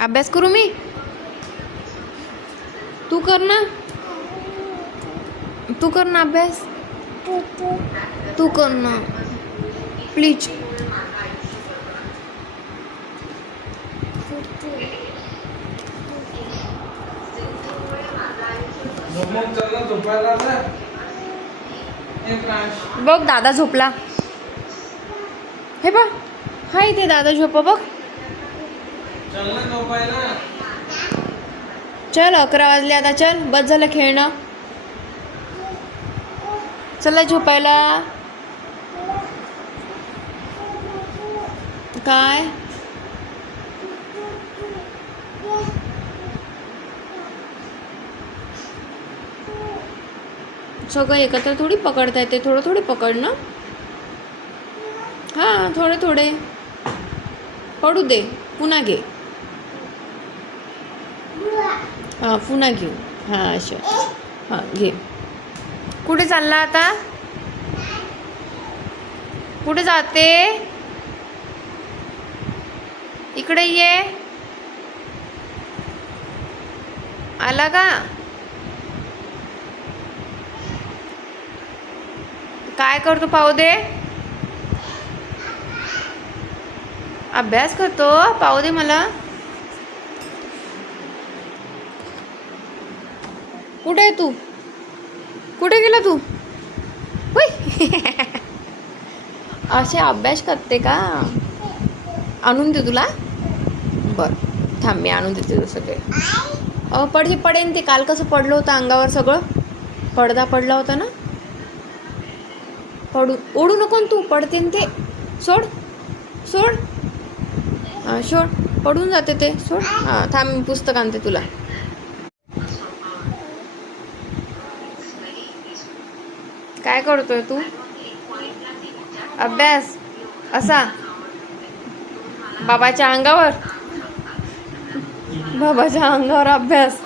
अभ्यास करू मी? तू कर ना, तू कर ना अभ्यास, तू कर ना प्लीज. बघ दादा झोपला. हे बघ, हा इथे दादा झोपा बघ. चल 11 वाजले आता, चल बस झालं खेळणं, चला झोपायला. काय सगळं एकत्र थोडी पकडता येते, थोडं थोडे पकड ना. हां थोडे थोडे पडू दे, पुन्हा घे. हां पुन्हा घेऊ. हां अच्छा, हां घे. कुठे चालला आता? कुठे जाते? इकडे ये. आला का? काय करतो पाहू दे. अभ्यास करतो, पाहू दे मला. कुठे आहे तू? कुठे गेला तू? असे अभ्यास करते का? आणून दे तुला. बर थांब, मी आणून देते सगळे. पडेन ते. काल कसं पडलं होतं अंगावर, सगळं पडदा पडला होता ना. ओढू नको तू, पडते ते. सोड सोड, हां सोड, पडून जाते ते. सोड. हां थांब, मी पुस्तक आणते तुला. काय करतोय तू? अभ्यास असा बाबाच्या अंगावर, बाबाच्या अंगावर अभ्यास.